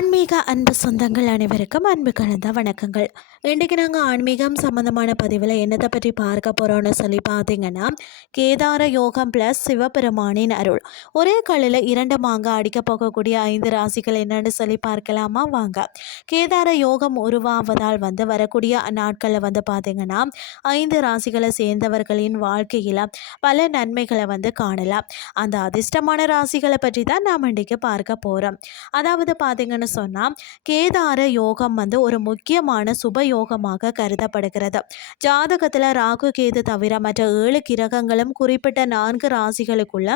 ஆன்மீக அன்பு சொந்தங்கள் அனைவருக்கும் அன்பு கலந்த வணக்கங்கள். இன்றைக்கு நாங்கள் ஆன்மீகம் சம்பந்தமான பதிவில் என்னத்தை பற்றி பார்க்க போகிறோன்னு சொல்லி பார்த்தீங்கன்னா, கேதார யோகம் ப்ளஸ் சிவபெருமானின் அருள். ஒரே கல்லில் இரண்டு மாங்காய் அடிக்க போகக்கூடிய 5 ராசிகள் என்னன்னு சொல்லி பார்க்கலாமா வாங்க. கேதார யோகம் உருவாவதால் வரக்கூடிய நாட்களில் பார்த்தீங்கன்னா 5 ராசிகளை சேர்ந்தவர்களின் வாழ்க்கையில் பல நன்மைகளை காணலாம். அந்த அதிர்ஷ்டமான ராசிகளை பற்றி தான் நாம் இன்றைக்கு பார்க்க போகிறோம். அதாவது பார்த்தீங்கன்னா சொன்னால் கேதார யோகம் ஒரு முக்கியமான சுப யோகமாக கருதப்படுகிறது. ஜாதகத்தில் ராகு கேது தவிர மற்ற 7 கிரகங்களும் குறிப்பிட்ட 4 ராசிகளுக்குள்ள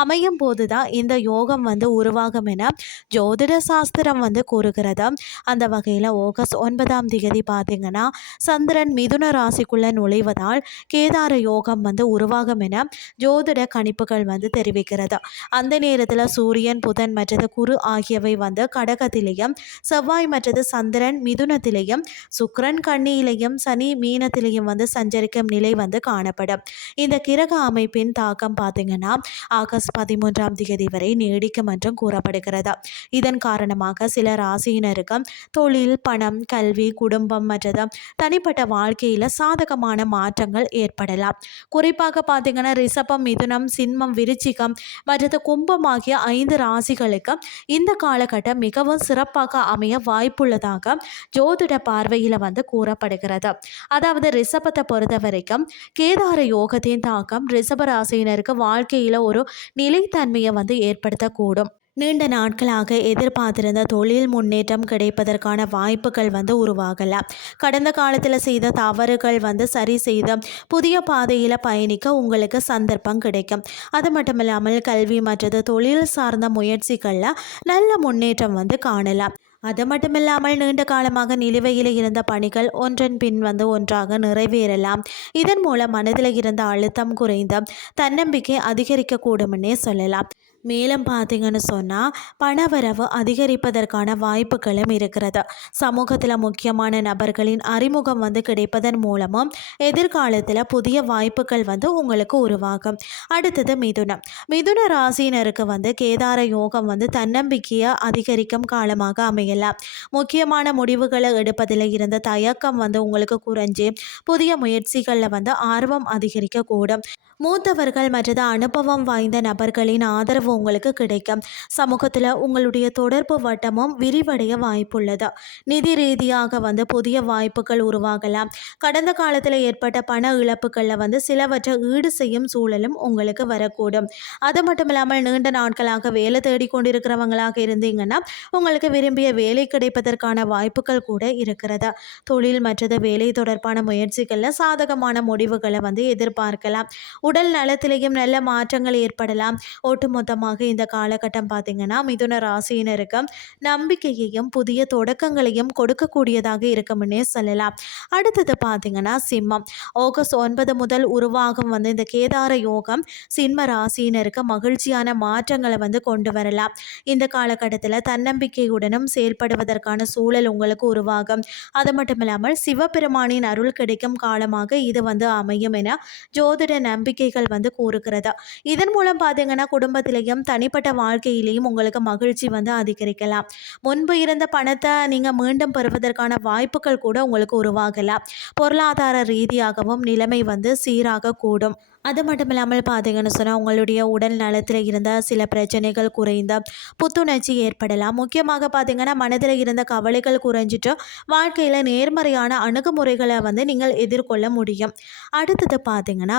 அமையும் போதுதான் இந்த யோகம் உருவாகும் என ஜோதிட சாஸ்திரம் கூறுகிறது. அந்த வகையில் ஆகஸ்ட் 9ஆம் தேதி பார்த்தீங்கன்னா சந்திரன் மிதுன ராசிக்குள்ள நுழைவதால் கேதார யோகம் உருவாகும் என ஜோதிட கணிப்புகள் தெரிவிக்கிறது. அந்த நேரத்தில் சூரியன் புதன் மற்றது குரு ஆகியவை கடகத்திலேயும் செவ்வாய் மற்றது சந்திரன் மிதுனத்திலேயும் சுக்கிரன் கன்னியிலையும் சனி மீனத்திலேயும் சஞ்சரிக்கும் நிலை காணப்படும். இந்த கிரக அமைப்பின் தாக்கம் பார்த்தீங்கன்னா ஆகஸ்ட் 13ஆம் தேதி வரை நீடிக்கும் என்றும் கூறப்படுகிறது. இதன் காரணமாக சில ராசியினருக்கு தொழில், பணம், கல்வி, குடும்பம் மற்றது தனிப்பட்ட வாழ்க்கையில் சாதகமான மாற்றங்கள் ஏற்படலாம். குறிப்பாக பார்த்தீங்கன்னா ரிஷபம், மிதுனம், சிம்மம், விருச்சிகம் மற்றது கும்பம் ஆகிய 5 ராசிகளுக்கு இந்த காலகட்டம் மிகவும் சிறப்பாக அமைய வாய்ப்புள்ளதாக ஜோதிட பார்வையில் கூறப்படுகிறது. அதாவது ரிஷபத்தை பொறுத்த வரைக்கும் கேதார யோகத்தின் தாக்கம் ரிஷப ராசியினருக்கு வாழ்க்கையில் ஒரு நிலைத்தன்மையை ஏற்படுத்தக்கூடும். நீண்ட நாட்களாக எதிர்பார்த்திருந்த தொழில் முன்னேற்றம் கிடைப்பதற்கான வாய்ப்புகள் உருவாகலாம். கடந்த காலத்தில் செய்த தவறுகள் சரி செய்த புதிய பாதையில் பயணிக்க உங்களுக்கு சந்தர்ப்பம் கிடைக்கும். அது மட்டும் இல்லாமல் கல்வி மற்றது தொழில் சார்ந்த முயற்சிகளில் நல்ல முன்னேற்றம் காணலாம். அது மட்டுமில்லாமல் நீண்ட காலமாக நிலுவையில் இருந்த பணிகள் ஒன்றன் பின் ஒன்றாக நிறைவேறலாம். இதன் மூலம் மனதில் இருந்த அழுத்தம் குறைந்த தன்னம்பிக்கை அதிகரிக்கக்கூடும்னே சொல்லலாம். மேலும் பார்த்தீங்கன்னு சொன்னால் பணவரவு அதிகரிப்பதற்கான வாய்ப்புகளும் இருக்கிறது. சமூகத்தில் முக்கியமான நபர்களின் அறிமுகம் கிடைப்பதன் மூலமும் எதிர்காலத்தில் புதிய வாய்ப்புகள் உங்களுக்கு உருவாகும். அடுத்தது மிதுனம். மிதுன ராசியினருக்கு கேதார யோகம் தன்னம்பிக்கையை அதிகரிக்கும் காலமாக அமையலாம். முக்கியமான முடிவுகளை எடுப்பதில் இருந்த தயக்கம் உங்களுக்கு குறைஞ்சி புதிய முயற்சிகளில் ஆர்வம் அதிகரிக்கக்கூடும். மூத்தவர்கள் மற்றது அனுபவம் வாய்ந்த நபர்களின் ஆதரவு உங்களுக்கு கிடைக்கும். சமூகத்தில் உங்களுடைய தொடர்பு வட்டமும் விரிவடைய வாய்ப்புள்ளது. நிதி ரீதியாக புதிய வாய்ப்புகள் உருவாகலாம். கடந்த காலத்தில் ஏற்பட்ட பண இழப்புகளில் சிலவற்றை ஈடு செய்யும் சூழலும் உங்களுக்கு வரக்கூடும். அது மட்டும் இல்லாமல் நீண்ட நாட்களாக வேலை தேடிக்கொண்டிருக்கிறவங்களாக இருந்தீங்கன்னா உங்களுக்கு விரும்பிய வேலை கிடைப்பதற்கான வாய்ப்புகள் கூட இருக்கிறது. தொழில் மற்றது வேலை தொடர்பான முயற்சிகளில் சாதகமான முடிவுகளை எதிர்பார்க்கலாம். உடல் நலத்திலேயும் நல்ல மாற்றங்கள் ஏற்படலாம். ஒட்டுமொத்தமாக இந்த காலகட்டம் பார்த்தீங்கன்னா மிதுன ராசியினருக்கு நம்பிக்கையையும் புதிய தொடக்கங்களையும் கொடுக்கக்கூடியதாக இருக்கும்னே சொல்லலாம். அடுத்தது பார்த்தீங்கன்னா சிம்மம். ஆகஸ்ட் 9 முதல் உருவாகும் இந்த கேதார யோகம் சிம்ம ராசியினருக்கு மகிழ்ச்சியான மாற்றங்களை கொண்டு வரலாம். இந்த காலகட்டத்தில் தன்னம்பிக்கையுடனும் செயல்படுவதற்கான சூழல் உங்களுக்கு உருவாகும். அது மட்டும் இல்லாமல் சிவபெருமானின் அருள் கிடைக்கும் காலமாக இது அமையும் என ஜோதிட நம்பிக்கைகள் கூறுகிறது. இதன் மூலம் பார்த்தீங்கன்னா குடும்பத்திலையும் தனிப்பட்ட வாழ்க்கையிலையும் உங்களுக்கு மகிழ்ச்சி அதிகரிக்கலாம். முன்பு இருந்த பணத்தை நீங்கள் மீண்டும் பெறுவதற்கான வாய்ப்புகள் கூட உங்களுக்கு உருவாகலாம். பொருளாதார ரீதியாகவும் நிலைமை சீராக கூடும். அது மட்டும் இல்லாமல் பார்த்தீங்கன்னு சொன்னால் உங்களுடைய உடல் நலத்தில் இருந்த சில பிரச்சனைகள் குறைந்த புத்துணர்ச்சி ஏற்படலாம். முக்கியமாக பார்த்தீங்கன்னா மனதில் இருந்த கவலைகள் குறைஞ்சிட்டு வாழ்க்கையில் நேர்மறையான அணுகுமுறைகளை நீங்கள் எதிர்கொள்ள முடியும். அடுத்தது பார்த்தீங்கன்னா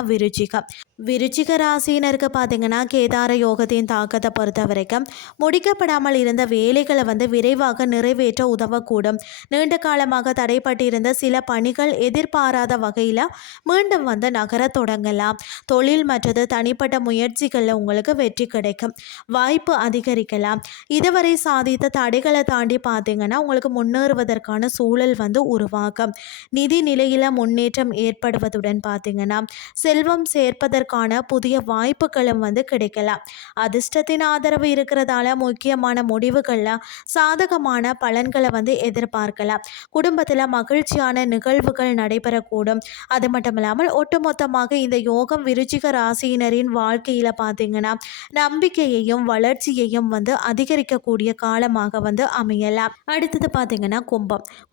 விருச்சிக ராசியினருக்கு பார்த்தீங்கன்னா கேதார யோகத்தின் தாக்கத்தை பொறுத்த வரைக்கும் முடிக்கப்படாமல் இருந்த வேலைகளை விரைவாக நிறைவேற்ற உதவக்கூடும். நீண்ட காலமாக தடைப்பட்டிருந்த சில பணிகள் எதிர்பாராத வகையில் மீண்டும் நகர தொடங்கலாம். தொழில் மற்றது தனிப்பட்ட முயற்சிகளில் உங்களுக்கு வெற்றி கிடைக்கும். வாய்ப்பு அதிகரிக்கலாம். இதுவரை சாதித்த தடைகளை தாண்டி பார்த்தீங்கன்னா உங்களுக்கு முன்னேறுவதற்கான சூழல் உருவாகும். நிதி நிலையில் முன்னேற்றம் ஏற்படுவதுடன் பார்த்தீங்கன்னா செல்வம் சேர்ப்பதற்கான புதிய வாய்ப்புகளும் கிடைக்கலாம். அதிர்ஷ்டத்தின் ஆதரவு இருக்கிறதால முக்கியமான முடிவுகளில் சாதகமான பலன்களை எதிர்பார்க்கலாம். குடும்பத்தில் மகிழ்ச்சியான நிகழ்வுகள் நடைபெறக்கூடும். அது மட்டும் இல்லாமல் ஒட்டுமொத்தமாக இந்த யோகம் இருக்கும் விருச்சிக ராசியினரின் வாழ்க்கையில் பார்த்தீங்கன்னா நம்பிக்கையையும் வளர்ச்சியையும் அதிகரிக்கக்கூடிய காலமாக அமையலாம். அடுத்தது பார்த்தீங்கன்னா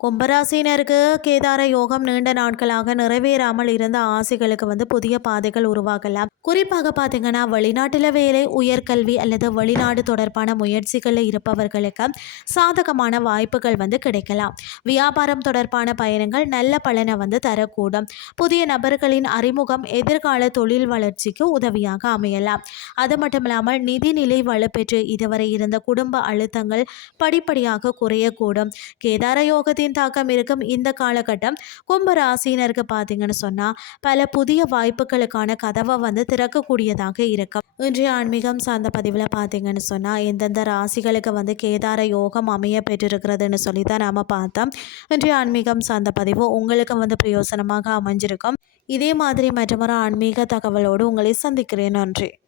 கும்பராசினருக்கு கேதார யோகம் நீண்ட நாட்களாக நிறைவேறாமல் இருந்த ஆசைகளுக்கு புதிய பாதைகள் உருவாகலாம். குறிப்பாக பார்த்தீங்கன்னா வெளிநாட்டில் வேலை, உயர்கல்வி அல்லது வெளிநாடு தொடர்பான முயற்சிகளில் இருப்பவர்களுக்கு சாதகமான வாய்ப்புகள் கிடைக்கலாம். வியாபாரம் தொடர்பான பயணங்கள் நல்ல பலனை தரக்கூடும். புதிய நபர்களின் அறிமுகம் எதிர்கால தொழில் வளர்ச்சிக்கு உதவியாக அமையலாம். அது மட்டும் இல்லாமல் நிதிநிலை வலுப்பெற்று இதுவரை இருந்த குடும்ப அழுத்தங்கள் படிப்படியாக குறையக்கூடும். கேதார யோகத்தின் தாக்கம் இருக்கும் இந்த காலகட்டம் கும்பராசினருக்கு பார்த்தீங்கன்னு சொன்னால் பல புதிய வாய்ப்புகளுக்கான கதவை திறக்கக்கூடியதாக இருக்கும். இன்றைய ஆன்மீகம் சார்ந்த பதிவில் பார்த்தீங்கன்னு சொன்னால் எந்தெந்த ராசிகளுக்கு கேதார யோகம் அமைய பெற்றிருக்கிறதுன்னு சொல்லி தான் நாம் பார்த்தோம். இன்றைய ஆன்மீகம் சார்ந்த பதிவு உங்களுக்கு பிரயோசனமாக அமைஞ்சிருக்கும். இதே மாதிரி மற்றொரு ஆன்மீக தகவலோடு உங்களை சந்திக்கிறேன். நன்றி.